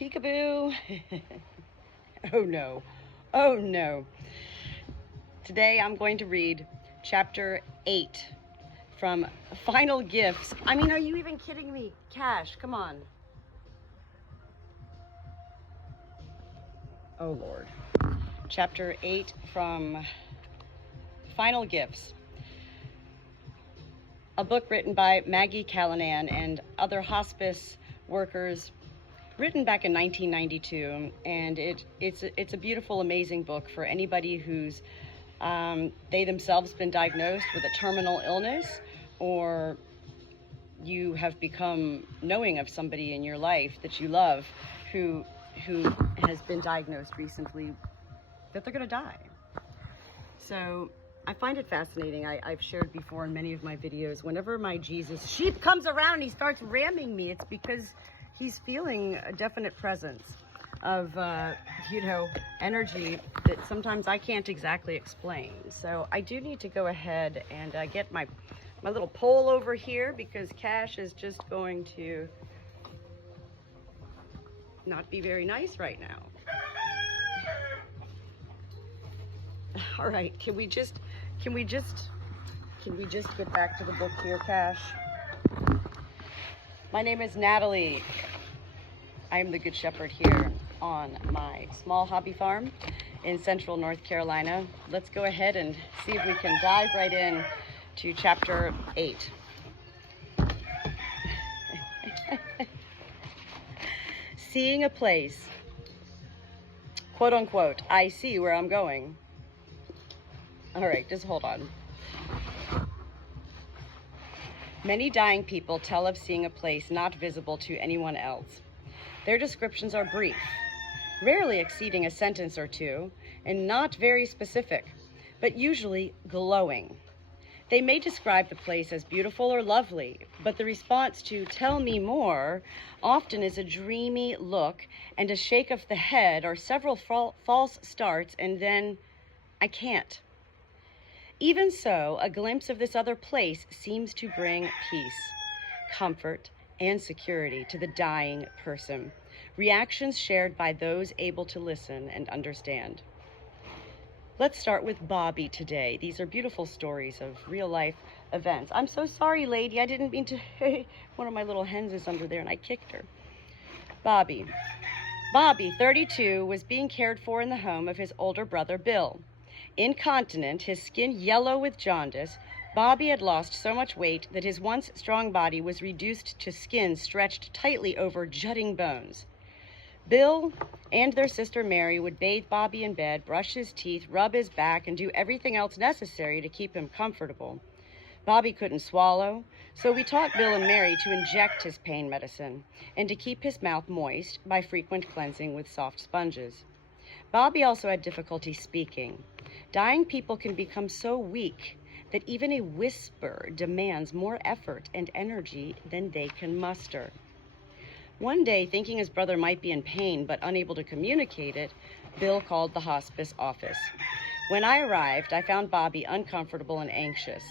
Peekaboo. Oh no. Oh no. Today I'm going to read chapter 8 from Final Gifts. I mean, are you even kidding me? Cash, come on. Oh Lord. Chapter 8 from Final Gifts. A book written by Maggie, Callanan, and other hospice workers, written back in 1992, and it's a beautiful, amazing book for anybody who's they themselves been diagnosed with a terminal illness, or you have become knowing of somebody in your life that you love who has been diagnosed recently that they're going to die. So I find it fascinating. I've shared before in many of my videos, whenever my Jesus sheep comes around and he starts ramming me, it's because he's feeling a definite presence of, energy that sometimes I can't exactly explain. So I do need to go ahead and get my little pole over here, because Cash is just going to not be very nice right now. All right, can we just get back to the book here, Cash? My name is Natalie. I am the Good Shepherd here on my small hobby farm in central North Carolina. Let's go ahead and see if we can dive right in to chapter 8. Seeing a place. Quote unquote, I see where I'm going. All right, just hold on. Many dying people tell of seeing a place not visible to anyone else. Their descriptions are brief, rarely exceeding a sentence or two, and not very specific, but usually glowing. They may describe the place as beautiful or lovely, but the response to "tell me more" often is a dreamy look and a shake of the head, or several false starts, and then, "I can't." Even so, a glimpse of this other place seems to bring peace, comfort, and security to the dying person, reactions shared by those able to listen and understand. Let's start with Bobby today. These are beautiful stories of real-life events. I'm so sorry, lady. I didn't mean to. One of my little hens is under there, and I kicked her. Bobby. Bobby, 32, was being cared for in the home of his older brother, Bill. Incontinent, his skin yellow with jaundice, Bobby had lost so much weight that his once strong body was reduced to skin stretched tightly over jutting bones. Bill and their sister Mary would bathe Bobby in bed, brush his teeth, rub his back, and do everything else necessary to keep him comfortable. Bobby couldn't swallow, so we taught Bill and Mary to inject his pain medicine and to keep his mouth moist by frequent cleansing with soft sponges. Bobby also had difficulty speaking. Dying people can become so weak that even a whisper demands more effort and energy than they can muster. One day, thinking his brother might be in pain but unable to communicate it, Bill called the hospice office. When I arrived, I found Bobby uncomfortable and anxious.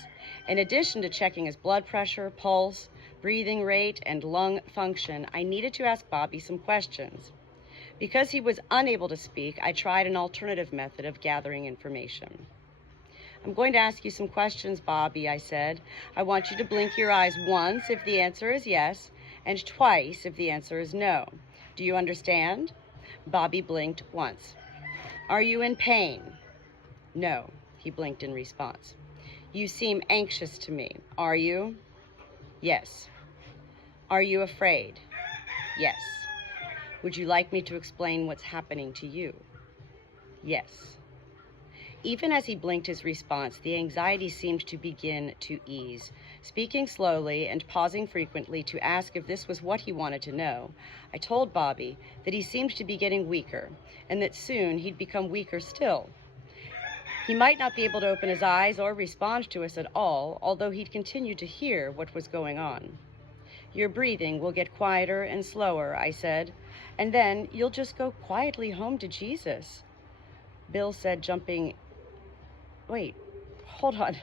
In addition to checking his blood pressure, pulse, breathing rate, and lung function, I needed to ask Bobby some questions. Because he was unable to speak, I tried an alternative method of gathering information. "I'm going to ask you some questions, Bobby," I said. "I want you to blink your eyes once if the answer is yes, and twice if the answer is no. Do you understand?" Bobby blinked once. "Are you in pain?" "No," he blinked in response. "You seem anxious to me. Are you?" "Yes." "Are you afraid?" "Yes." "Would you like me to explain what's happening to you?" "Yes." Even as he blinked his response, the anxiety seemed to begin to ease. Speaking slowly and pausing frequently to ask if this was what he wanted to know, I told Bobby that he seemed to be getting weaker, and that soon he'd become weaker still. He might not be able to open his eyes or respond to us at all, although he'd continue to hear what was going on. "Your breathing will get quieter and slower," I said, "and then you'll just go quietly home to Jesus." Bill said, jumping, "Wait, hold on.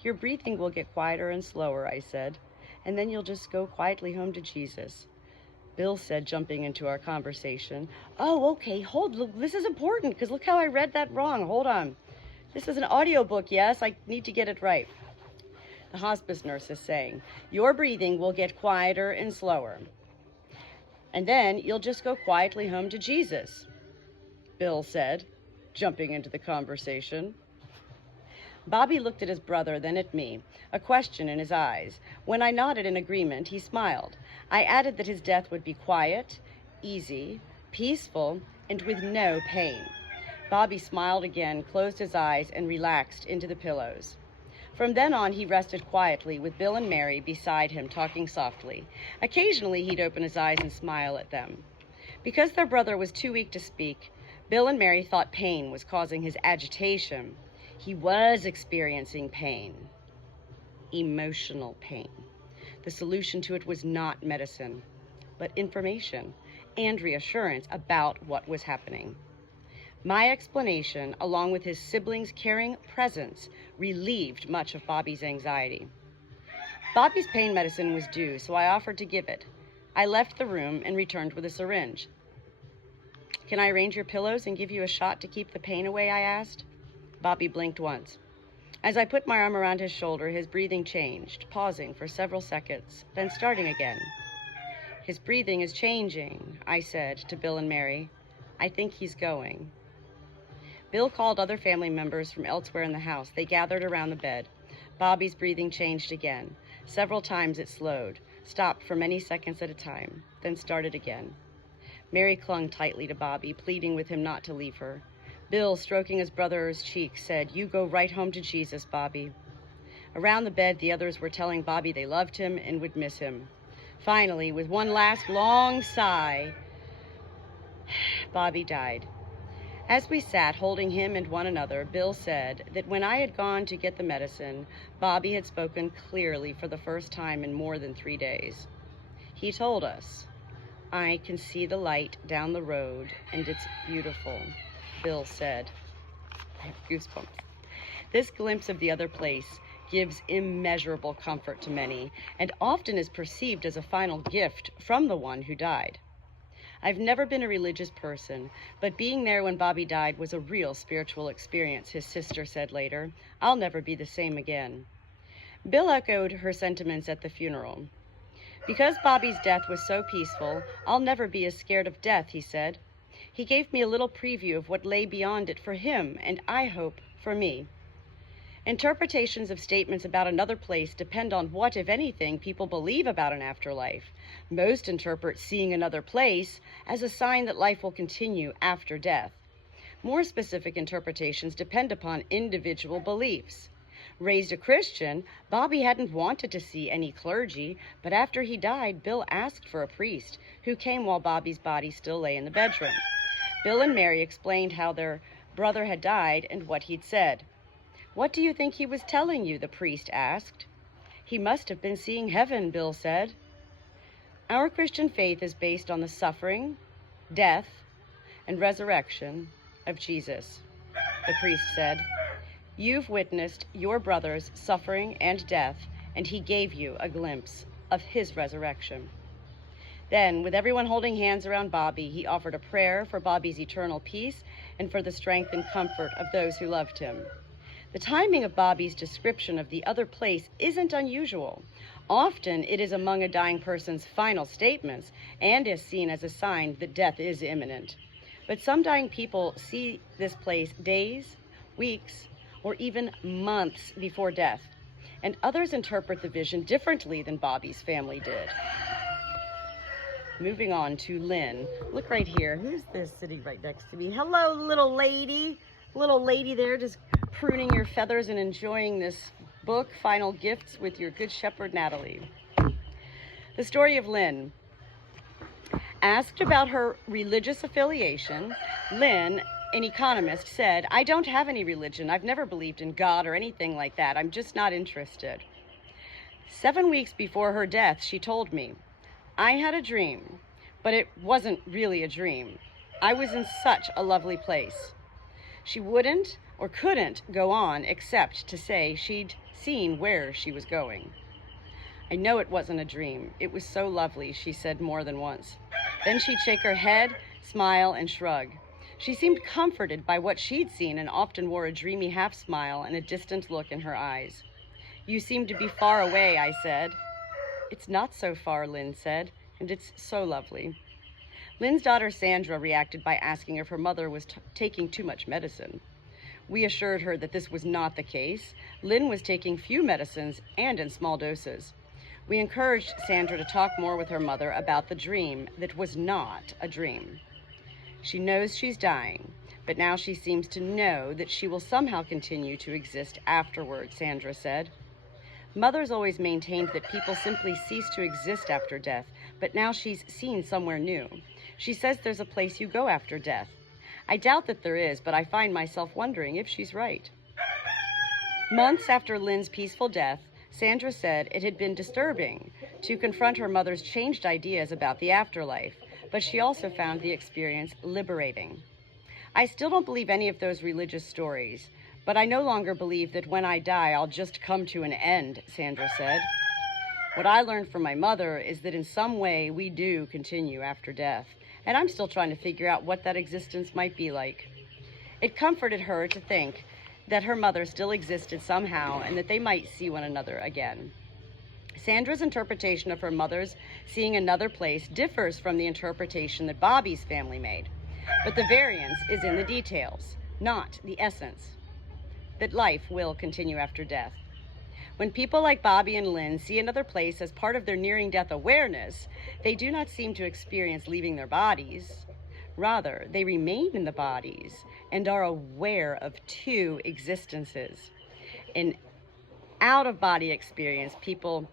Your breathing will get quieter and slower," I said, "and then you'll just go quietly home to Jesus." Bill said, jumping into our conversation. Oh, okay, look, this is important, because look how I read that wrong. Hold on. This is an audiobook, yes? I need to get it right. The hospice nurse is saying, your breathing will get quieter and slower. And then you'll just go quietly home to Jesus, Bill said, jumping into the conversation. Bobby looked at his brother, then at me, a question in his eyes. When I nodded in agreement, he smiled. I added that his death would be quiet, easy, peaceful, and with no pain. Bobby smiled again, closed his eyes, and relaxed into the pillows. From then on, he rested quietly with Bill and Mary beside him, talking softly. Occasionally, he'd open his eyes and smile at them. Because their brother was too weak to speak, Bill and Mary thought pain was causing his agitation. He was experiencing pain, emotional pain. The solution to it was not medicine, but information and reassurance about what was happening. My explanation, along with his siblings' caring presence, relieved much of Bobby's anxiety. Bobby's pain medicine was due, so I offered to give it. I left the room and returned with a syringe. Can I arrange your pillows and give you a shot to keep the pain away? I asked. Bobby blinked once. As I put my arm around his shoulder, his breathing changed, pausing for several seconds, then starting again. His breathing is changing, I said to Bill and Mary. I think he's going. Bill called other family members from elsewhere in the house. They gathered around the bed. Bobby's breathing changed again. Several times it slowed, stopped for many seconds at a time, then started again. Mary clung tightly to Bobby, pleading with him not to leave her. Bill, stroking his brother's cheek, said, "You go right home to Jesus, Bobby." Around the bed, the others were telling Bobby they loved him and would miss him. Finally, with one last long sigh, Bobby died. As we sat holding him and one another, Bill said that when I had gone to get the medicine, Bobby had spoken clearly for the first time in more than 3 days. He told us, "I can see the light down the road, and it's beautiful," Bill said. I have goosebumps. This glimpse of the other place gives immeasurable comfort to many, and often is perceived as a final gift from the one who died. I've never been a religious person, but being there when Bobby died was a real spiritual experience, his sister said later. I'll never be the same again. Bill echoed her sentiments at the funeral. Because Bobby's death was so peaceful, I'll never be as scared of death, he said. He gave me a little preview of what lay beyond it for him, and I hope for me. Interpretations of statements about another place depend on what, if anything, people believe about an afterlife. Most interpret seeing another place as a sign that life will continue after death. More specific interpretations depend upon individual beliefs. Raised a Christian, Bobby hadn't wanted to see any clergy, but after he died, Bill asked for a priest, who came while Bobby's body still lay in the bedroom. Bill and Mary explained how their brother had died and what he'd said. "What do you think he was telling you?" the priest asked. "He must have been seeing heaven," Bill said. Our Christian faith is based on the suffering, death, and resurrection of Jesus, the priest said. You've witnessed your brother's suffering and death, and he gave you a glimpse of his resurrection. Then, with everyone holding hands around Bobby, he offered a prayer for Bobby's eternal peace and for the strength and comfort of those who loved him. The timing of Bobby's description of the other place isn't unusual. Often it is among a dying person's final statements and is seen as a sign that death is imminent. But some dying people see this place days, weeks, or even months before death, and others interpret the vision differently than Bobby's family did. Moving on to Lynn. Look right here. Who's this sitting right next to me? Hello, little lady. Little lady there just pruning your feathers and enjoying this book, Final Gifts, with your good shepherd, Natalie. The story of Lynn. Asked about her religious affiliation, Lynn, an economist, said, "I don't have any religion. I've never believed in God or anything like that. I'm just not interested." 7 weeks before her death, she told me, "I had a dream, but it wasn't really a dream. I was in such a lovely place." She wouldn't or couldn't go on except to say she'd seen where she was going. "I know it wasn't a dream. It was so lovely," she said more than once. Then she'd shake her head, smile, and shrug. She seemed comforted by what she'd seen and often wore a dreamy half smile and a distant look in her eyes. "You seem to be far away," I said. "It's not so far," Lynn said, "and it's so lovely." Lynn's daughter Sandra reacted by asking if her mother was taking too much medicine. We assured her that this was not the case. Lynn was taking few medicines and in small doses. We encouraged Sandra to talk more with her mother about the dream that was not a dream. "She knows she's dying, but now she seems to know that she will somehow continue to exist afterward," Sandra said. "Mother's always maintained that people simply cease to exist after death, but now she's seen somewhere new. She says there's a place you go after death. I doubt that there is, but I find myself wondering if she's right." Months after Lynn's peaceful death, Sandra said it had been disturbing to confront her mother's changed ideas about the afterlife, but she also found the experience liberating. "I still don't believe any of those religious stories, but I no longer believe that when I die, I'll just come to an end," Sandra said. "What I learned from my mother is that in some way we do continue after death, and I'm still trying to figure out what that existence might be like." It comforted her to think that her mother still existed somehow and that they might see one another again. Sandra's interpretation of her mother's seeing another place differs from the interpretation that Bobby's family made, but the variance is in the details, not the essence, that life will continue after death. When people like Bobby and Lynn see another place as part of their nearing death awareness, they do not seem to experience leaving their bodies. Rather, they remain in the bodies and are aware of two existences. In out-of-body experience, people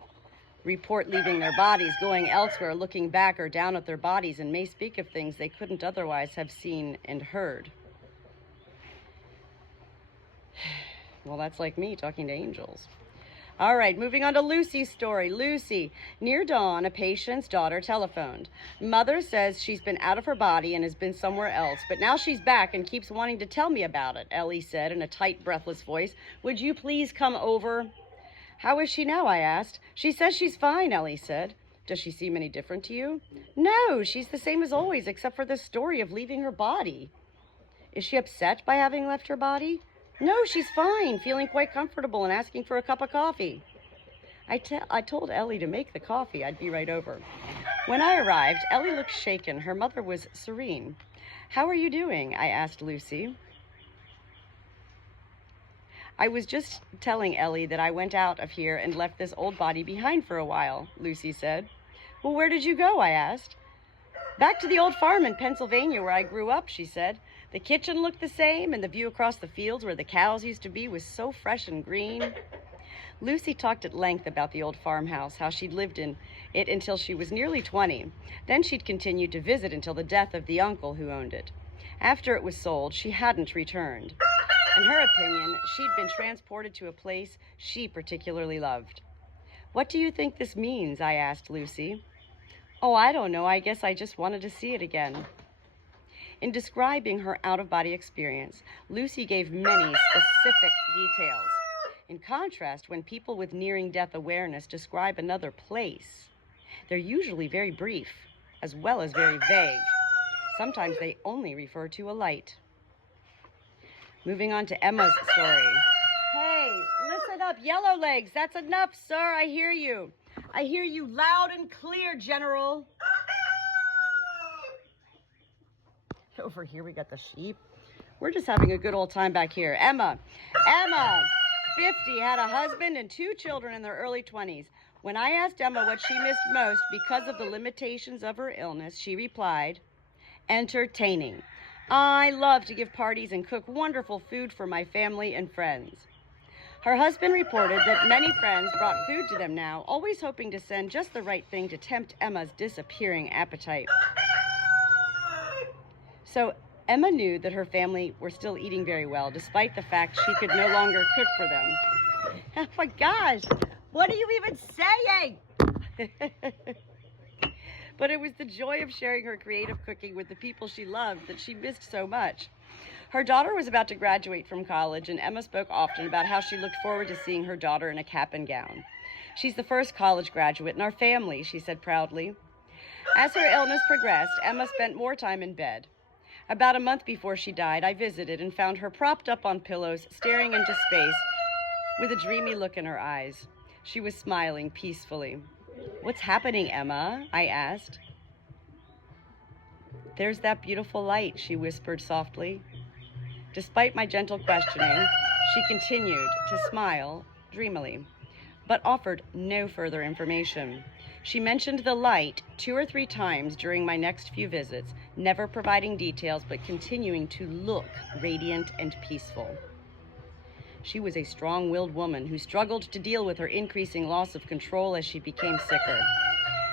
report leaving their bodies, going elsewhere, looking back or down at their bodies, and may speak of things they couldn't otherwise have seen and heard. Well, that's like me talking to angels. All right, moving on to Lucy's story. Lucy, near dawn, a patient's daughter telephoned. Mother says she's been out of her body and has been somewhere else, but now she's back and keeps wanting to tell me about it, Ellie said in a tight, breathless voice. "Would you please come over?" "How is she now?" I asked. "She says she's fine," Ellie said. "Does she seem any different to you?" "No, she's the same as always, except for this story of leaving her body." "Is she upset by having left her body?" "No, she's fine, feeling quite comfortable and asking for a cup of coffee." I told Ellie to make the coffee. I'd be right over. When I arrived, Ellie looked shaken. Her mother was serene. "How are you doing?" I asked Lucy. "I was just telling Ellie that I went out of here and left this old body behind for a while," Lucy said. "Well, where did you go?" I asked. "Back to the old farm in Pennsylvania where I grew up," she said. "The kitchen looked the same, and the view across the fields where the cows used to be was so fresh and green." Lucy talked at length about the old farmhouse, how she'd lived in it until she was nearly 20. Then she'd continued to visit until the death of the uncle who owned it. After it was sold, she hadn't returned. In her opinion, she'd been transported to a place she particularly loved. "What do you think this means?" I asked Lucy. "Oh, I don't know. I guess I just wanted to see it again." In describing her out-of-body experience, Lucy gave many specific details. In contrast, when people with nearing-death awareness describe another place, they're usually very brief, as well as very vague. Sometimes they only refer to a light. Moving on to Emma's story. "Hey, listen up, yellow legs. That's enough, sir. I hear you. I hear you loud and clear, General." Over here we got the sheep. We're just having a good old time back here. Emma, 50, had a husband and 2 children in their early 20s. When I asked Emma what she missed most because of the limitations of her illness, she replied, "Entertaining. I love to give parties and cook wonderful food for my family and friends." Her husband reported that many friends brought food to them now, always hoping to send just the right thing to tempt Emma's disappearing appetite. So Emma knew that her family were still eating very well, despite the fact she could no longer cook for them. Oh my gosh, what are you even saying? But it was the joy of sharing her creative cooking with the people she loved that she missed so much. Her daughter was about to graduate from college, and Emma spoke often about how she looked forward to seeing her daughter in a cap and gown. "She's the first college graduate in our family," she said proudly. As her illness progressed, Emma spent more time in bed. About a month before she died, I visited and found her propped up on pillows, staring into space with a dreamy look in her eyes. She was smiling peacefully. "What's happening, Emma?" I asked. "There's that beautiful light," she whispered softly. Despite my gentle questioning, she continued to smile dreamily, but offered no further information. She mentioned the light 2 or 3 times during my next few visits, never providing details, but continuing to look radiant and peaceful. She was a strong-willed woman who struggled to deal with her increasing loss of control as she became sicker.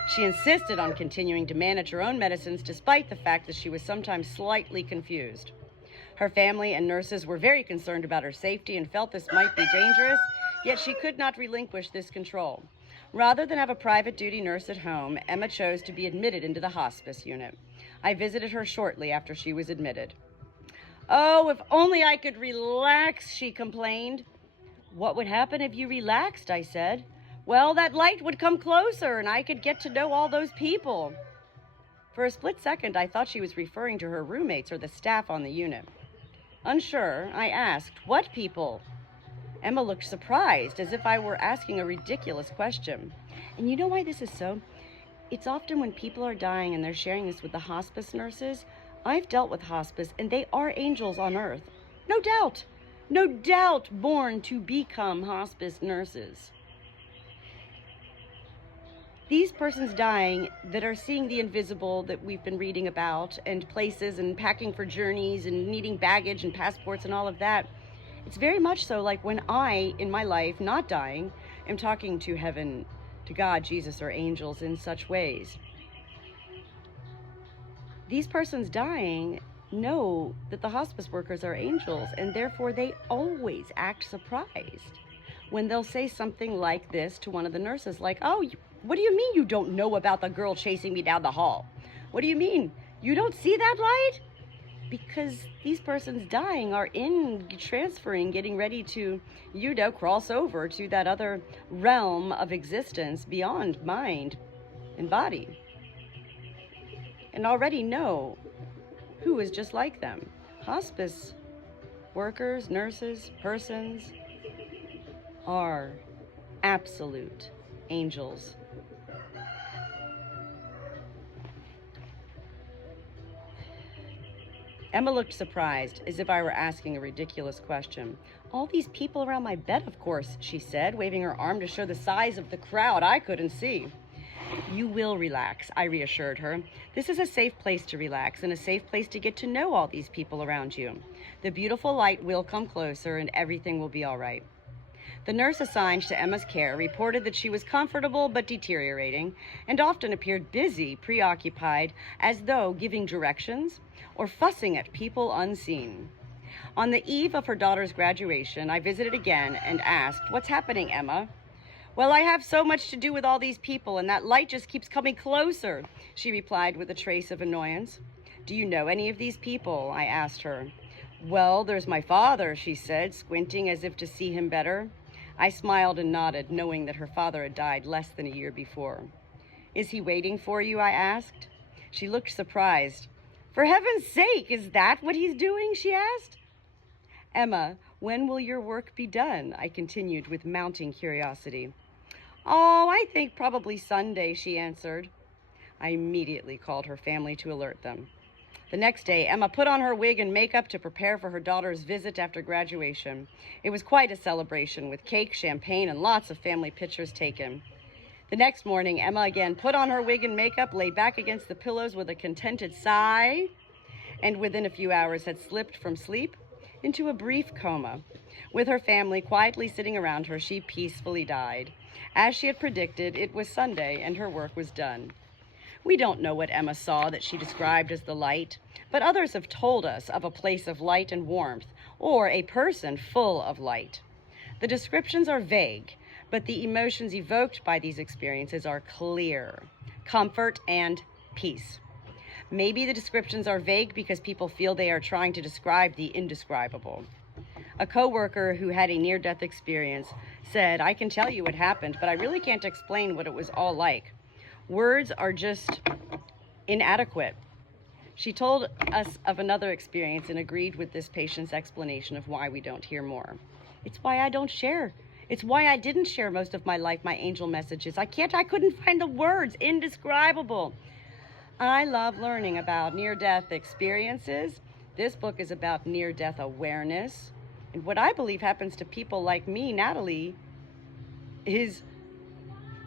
She insisted on continuing to manage her own medicines despite the fact that she was sometimes slightly confused. Her family and nurses were very concerned about her safety and felt this might be dangerous, yet she could not relinquish this control. Rather than have a private duty nurse at home, Emma chose to be admitted into the hospice unit. I visited her shortly after she was admitted. "Oh, if only I could relax," she complained. "What would happen if you relaxed?" I said. "Well, that light would come closer and I could get to know all those people." For a split second, I thought she was referring to her roommates or the staff on the unit. Unsure, I asked, "What people?" Emma looked surprised, as if I were asking a ridiculous question. And you know why this is so? It's often when people are dying and they're sharing this with the hospice nurses. I've dealt with hospice, and they are angels on earth. No doubt born to become hospice nurses. These persons dying that are seeing the invisible that we've been reading about, and places and packing for journeys and needing baggage and passports and all of that, it's very much so like when I, in my life, not dying, am talking to heaven, to God, Jesus, or angels in such ways. These persons dying know that the hospice workers are angels, and therefore they always act surprised when they'll say something like this to one of the nurses, like, "Oh, what do you mean you don't know about the girl chasing me down the hall? What do you mean? You don't see that light?" Because these persons dying are transferring, getting ready to, cross over to that other realm of existence beyond mind and body. And already know who is just like them. Hospice workers, nurses, persons are absolute angels. Emma looked surprised, as if I were asking a ridiculous question. "All these people around my bed, of course," she said, waving her arm to show the size of the crowd I couldn't see. "You will relax," I reassured her. "This is a safe place to relax and a safe place to get to know all these people around you. The beautiful light will come closer and everything will be all right." The nurse assigned to Emma's care reported that she was comfortable but deteriorating and often appeared busy, preoccupied, as though giving directions or fussing at people unseen. On the eve of her daughter's graduation, I visited again and asked, "What's happening, Emma?" "Well, I have so much to do with all these people, and that light just keeps coming closer," she replied with a trace of annoyance. "Do you know any of these people?" I asked her. "Well, there's my father," she said, squinting as if to see him better. I smiled and nodded, knowing that her father had died less than a year before. "Is he waiting for you?" I asked. She looked surprised. "For heaven's sake, is that what he's doing?" she asked. "Emma, when will your work be done?" I continued with mounting curiosity. "Oh, I think probably Sunday," she answered. I immediately called her family to alert them. The next day, Emma put on her wig and makeup to prepare for her daughter's visit after graduation. It was quite a celebration, with cake, champagne, and lots of family pictures taken. The next morning, Emma again put on her wig and makeup, lay back against the pillows with a contented sigh, and within a few hours had slipped from sleep into a brief coma. With her family quietly sitting around her, she peacefully died. As she had predicted, it was Sunday, and her work was done. We don't know what Emma saw that she described as the light, but others have told us of a place of light and warmth, or a person full of light. The descriptions are vague, but the emotions evoked by these experiences are clear: comfort and peace. Maybe the descriptions are vague because people feel they are trying to describe the indescribable. A coworker who had a near-death experience said, "I can tell you what happened, but I really can't explain what it was all like. Words are just inadequate. She told us of another experience and agreed with this patient's explanation of why we don't hear more. It's why I don't share. It's why I didn't share most of my life, my angel messages. I couldn't find the words, indescribable. I love learning about near-death experiences. This book is about near-death awareness. And what I believe happens to people like me, Natalie, is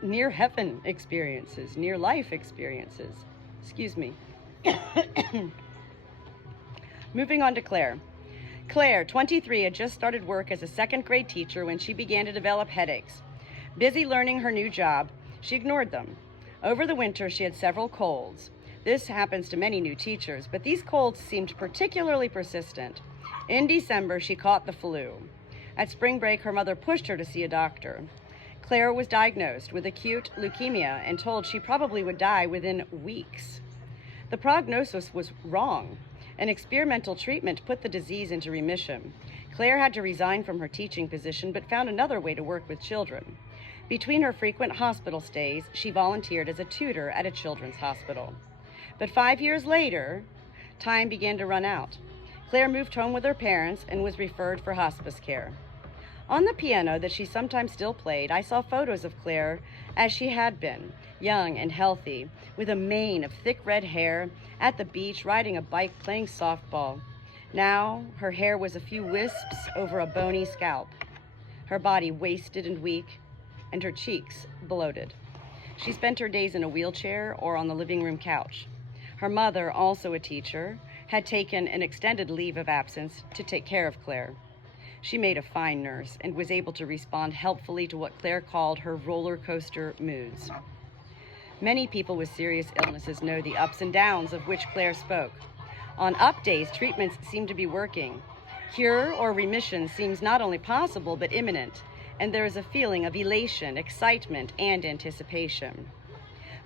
near-heaven experiences, near-life experiences. Excuse me. Moving on to Claire. Claire, 23, had just started work as a second-grade teacher when she began to develop headaches. Busy learning her new job, she ignored them. Over the winter, she had several colds. This happens to many new teachers, but these colds seemed particularly persistent. In December, she caught the flu. At spring break, her mother pushed her to see a doctor. Claire was diagnosed with acute leukemia and told she probably would die within weeks. The prognosis was wrong. An experimental treatment put the disease into remission. Claire had to resign from her teaching position, but found another way to work with children. Between her frequent hospital stays, she volunteered as a tutor at a children's hospital. But 5 years later, time began to run out. Claire moved home with her parents and was referred for hospice care. On the piano that she sometimes still played, I saw photos of Claire as she had been, young and healthy, with a mane of thick red hair, at the beach, riding a bike, playing softball. Now, her hair was a few wisps over a bony scalp, her body wasted and weak, and her cheeks bloated. She spent her days in a wheelchair or on the living room couch. Her mother, also a teacher, had taken an extended leave of absence to take care of Claire. She made a fine nurse and was able to respond helpfully to what Claire called her roller coaster moods. Many people with serious illnesses know the ups and downs of which Claire spoke. On up days, treatments seem to be working. Cure or remission seems not only possible but imminent, and there is a feeling of elation, excitement, and anticipation.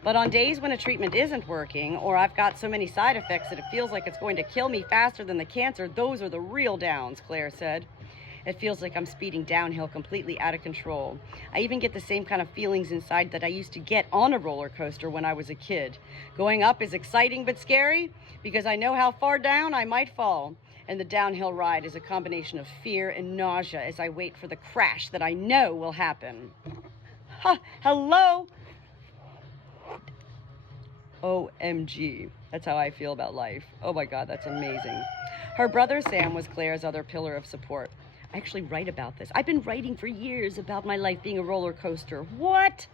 But on days when a treatment isn't working, or I've got so many side effects that it feels like it's going to kill me faster than the cancer, those are the real downs, Claire said. It feels like I'm speeding downhill completely out of control. I even get the same kind of feelings inside that I used to get on a roller coaster when I was a kid. Going up is exciting but scary because I know how far down I might fall. And the downhill ride is a combination of fear and nausea as I wait for the crash that I know will happen. Hello? OMG. That's how I feel about life. Oh my God, that's amazing. Her brother Sam was Claire's other pillar of support. I actually write about this. I've been writing for years about my life being a roller coaster. What?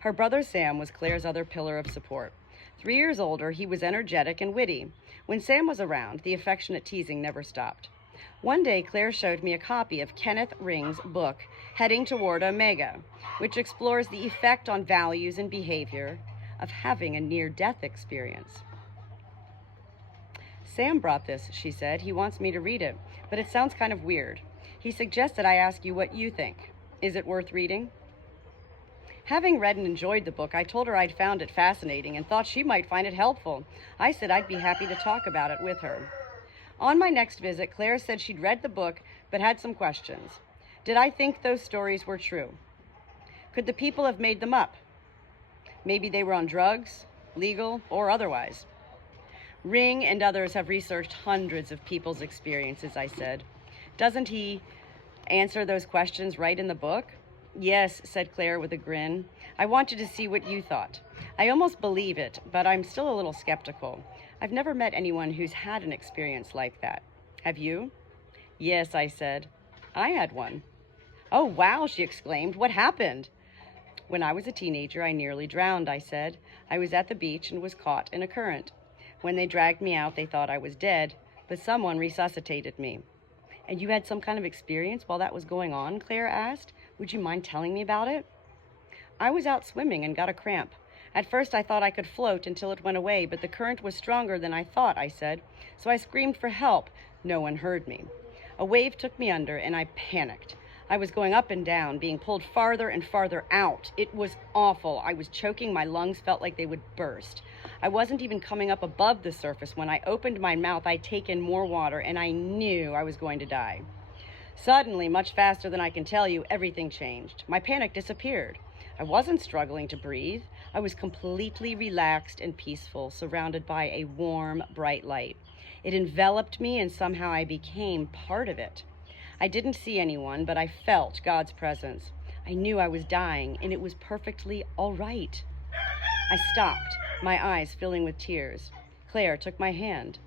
Her brother Sam was Claire's other pillar of support. 3 years older, he was energetic and witty. When Sam was around, the affectionate teasing never stopped. One day, Claire showed me a copy of Kenneth Ring's book, Heading Toward Omega, which explores the effect on values and behavior of having a near-death experience. Sam brought this, she said. He wants me to read it, but it sounds kind of weird. He suggested I ask you what you think. Is it worth reading? Having read and enjoyed the book, I told her I'd found it fascinating and thought she might find it helpful. I said I'd be happy to talk about it with her. On my next visit, Claire said she'd read the book but had some questions. Did I think those stories were true? Could the people have made them up? Maybe they were on drugs, legal or otherwise. Ring and others have researched hundreds of people's experiences, I said. Doesn't he answer those questions right in the book? Yes, said Claire with a grin. I wanted to see what you thought. I almost believe it, but I'm still a little skeptical. I've never met anyone who's had an experience like that. Have you? Yes, I said. I had one. Oh, wow, she exclaimed. What happened? When I was a teenager, I nearly drowned, I said. I was at the beach and was caught in a current. When they dragged me out, they thought I was dead, but someone resuscitated me. And you had some kind of experience while that was going on? Claire asked. Would you mind telling me about it? I was out swimming and got a cramp. At first I thought I could float until it went away, but the current was stronger than I thought, I said. So I screamed for help. No one heard me. A wave took me under and I panicked. I was going up and down, being pulled farther and farther out. It was awful. I was choking. My lungs felt like they would burst. I wasn't even coming up above the surface. When I opened my mouth, I'd taken more water, and I knew I was going to die. Suddenly, much faster than I can tell you, everything changed. My panic disappeared. I wasn't struggling to breathe. I was completely relaxed and peaceful, surrounded by a warm, bright light. It enveloped me, and somehow I became part of it. I didn't see anyone, but I felt God's presence. I knew I was dying, and it was perfectly all right. I stopped, my eyes filling with tears. Claire took my hand.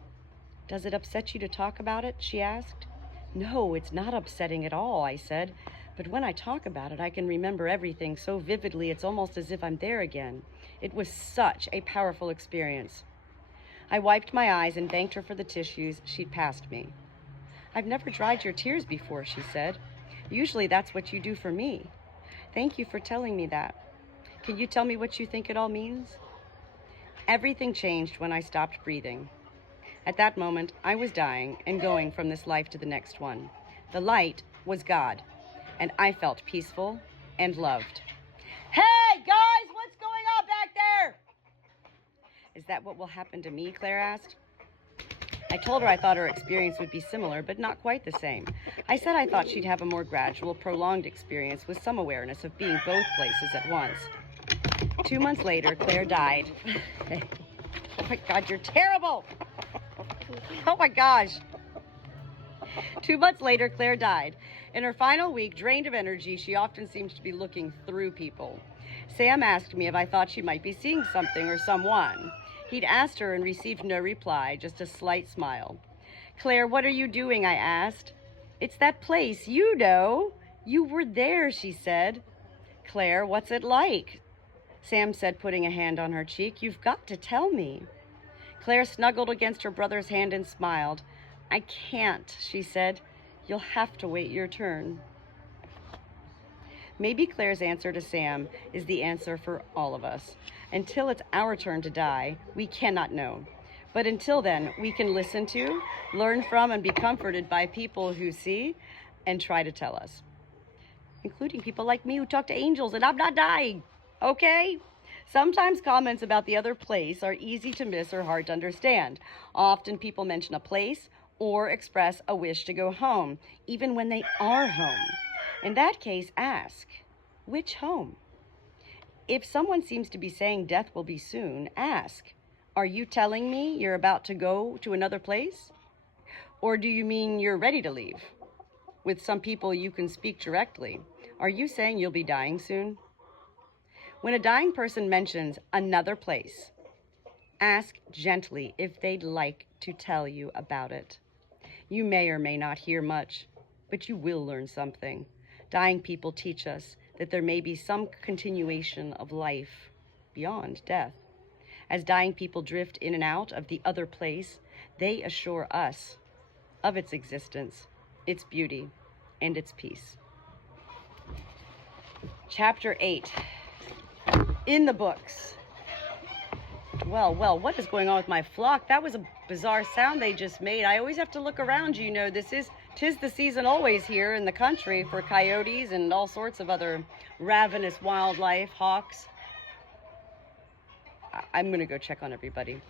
"Does it upset you to talk about it?" she asked. "No, it's not upsetting at all," I said. "But when I talk about it, I can remember everything so vividly it's almost as if I'm there again." It was such a powerful experience. I wiped my eyes and thanked her for the tissues she'd passed me. "I've never dried your tears before," she said. "Usually that's what you do for me. Thank you for telling me that. Can you tell me what you think it all means?" Everything changed when I stopped breathing. At that moment, I was dying and going from this life to the next one. The light was God, and I felt peaceful and loved. "Hey, guys, what's going on back there?" "Is that what will happen to me?" Claire asked. I told her I thought her experience would be similar, but not quite the same. I said I thought she'd have a more gradual, prolonged experience with some awareness of being both places at once. 2 months later, Claire died. Oh my God, you're terrible! Oh my gosh. 2 months later, Claire died. In her final week, drained of energy, she often seemed to be looking through people. Sam asked me if I thought she might be seeing something or someone. He'd asked her and received no reply, just a slight smile. "Claire, what are you doing?" I asked. "It's that place, you know. You were there," she said. "Claire, what's it like?" Sam said, putting a hand on her cheek. "You've got to tell me." Claire snuggled against her brother's hand and smiled. "I can't," she said. "You'll have to wait your turn." Maybe Claire's answer to Sam is the answer for all of us. Until it's our turn to die, we cannot know. But until then, we can listen to, learn from, and be comforted by people who see and try to tell us. Including people like me who talk to angels, and I'm not dying, okay? Sometimes comments about the other place are easy to miss or hard to understand. Often people mention a place or express a wish to go home, even when they are home. In that case, ask, which home? If someone seems to be saying death will be soon, ask, are you telling me you're about to go to another place? Or do you mean you're ready to leave? With some people, you can speak directly. Are you saying you'll be dying soon? When a dying person mentions another place, ask gently if they'd like to tell you about it. You may or may not hear much, but you will learn something. Dying people teach us that there may be some continuation of life beyond death. As dying people drift in and out of the other place, they assure us of its existence, its beauty, and its peace. Chapter 8. In the books. Well, what is going on with my flock? That was a bizarre sound they just made. I always have to look around, you know. Tis the season always here in the country for coyotes and all sorts of other ravenous wildlife, hawks. I'm going to go check on everybody.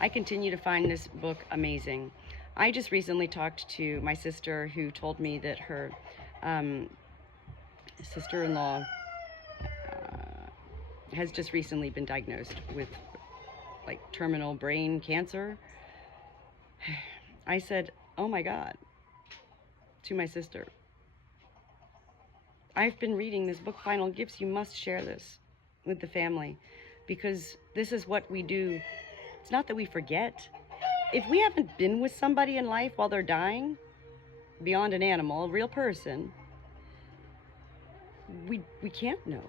I continue to find this book amazing. I just recently talked to my sister, who told me that her sister-in-law has just recently been diagnosed with like terminal brain cancer. I said, "Oh my God," to my sister. "I've been reading this book, Final Gifts. You must share this with the family, because this is what we do. It's not that we forget. If we haven't been with somebody in life while they're dying, beyond an animal, a real person, we can't know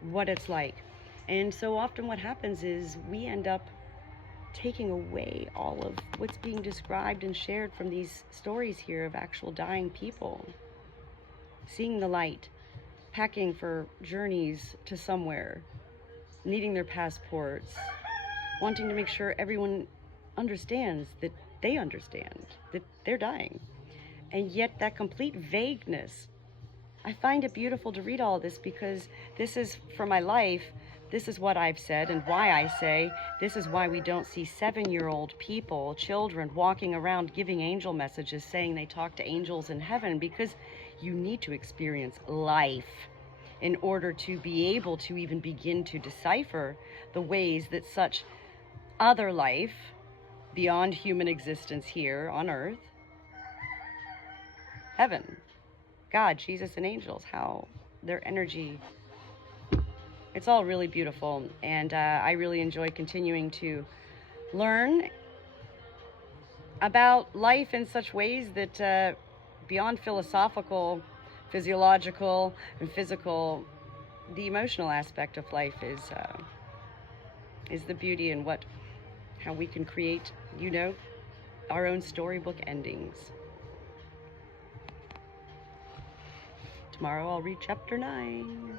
what it's like. And so often what happens is we end up taking away all of what's being described and shared from these stories here of actual dying people. Seeing the light, packing for journeys to somewhere, needing their passports, wanting to make sure everyone understands that they understand that they're dying. And yet that complete vagueness, I find it beautiful to read all this, because this is, for my life, this is what I've said and why I say this is why we don't see 7-year-old people, children, walking around giving angel messages saying they talk to angels in heaven, because you need to experience life. in order to be able to even begin to decipher the ways that such other life beyond human existence here on earth, heaven, God, Jesus, and angels, how their energy, it's all really beautiful. And I really enjoy continuing to learn about life in such ways that beyond philosophical, physiological, and physical, the emotional aspect of life is the beauty in how we can create, our own storybook endings. Tomorrow I'll read chapter 9.